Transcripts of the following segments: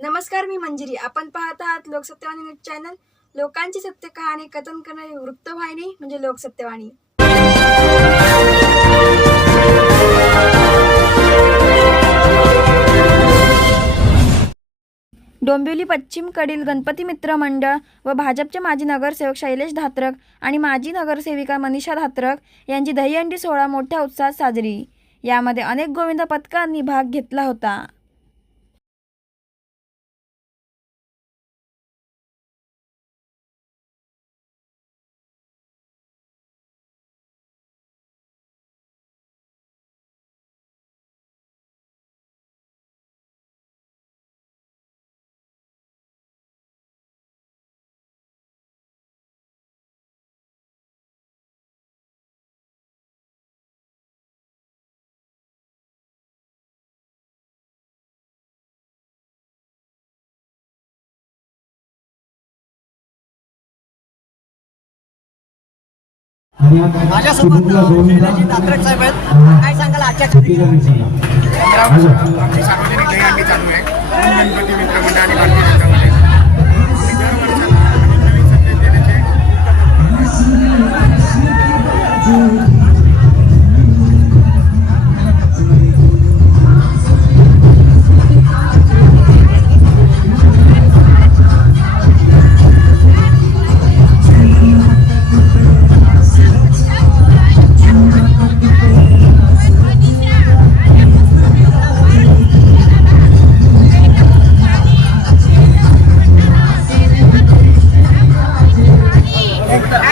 नमस्कार मी मंजिरी. आपण पाहत आहात लोकसत्यवाणी न्यूज चॅनल. लोकांची सत्य कहाणी कथन करणारी वृत्तवाहिनी म्हणजे लोकसत्यवाणी डोंबिवली पश्चिमकडील गणपती मित्र मंडळ व भाजपचे माजी नगरसेवक शैलेश धात्रक आणि माजी नगरसेविका मनीषा धात्रक यांची दहीहंडी सोहळा मोठ्या उत्साहात साजरी. यामध्ये अनेक गोविंद पथकांनी भाग घेतला होता. माझ्यासोबत शैलेशजी दात्रट साहेब आहेत. काय सांगाल? आजच्या कार्यक्रमात? आमची सार्वजनिक चालू आहे गणपती मित्र मंडळ आणि भारतीय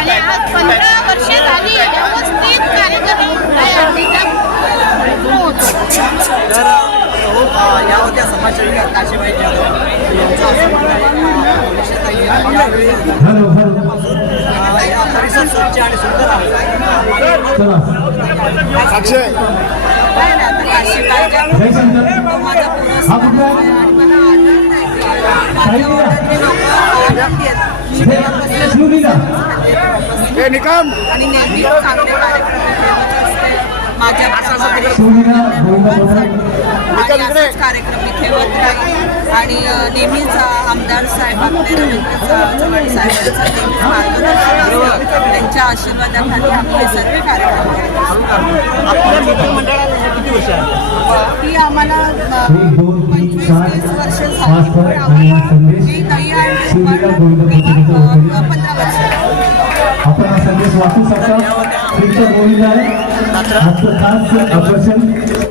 आणि आज पंधरा वर्षे झाली व्यवस्थित कार्यक्रम तर हो, या होत्या समाजसेविका काशीबाई जाधव यांचं परिसर स्वच्छ आणि सुंदर आहे. माझ्या हे निकम! आणि चांगले कार्यक्रम. माझ्या कार्यक्रम मी ठेवत राहील. आणि नेहमीच आमदार साहेब आपले रवींद्र च- चव्हाण साहेबांचं नेहमीच मार्गदर्शन असतं. त्यांच्या आशीर्वादाखाली आम्ही हे सर्व कार्यक्रम. ही आम्हाला पंचवीस तीस वर्ष झाली. आम्हाला ही अ, पंधरा वर्ष. आपण हा संदेश वाचू शकता. गोविंद आहे आजचं खास आकर्षण.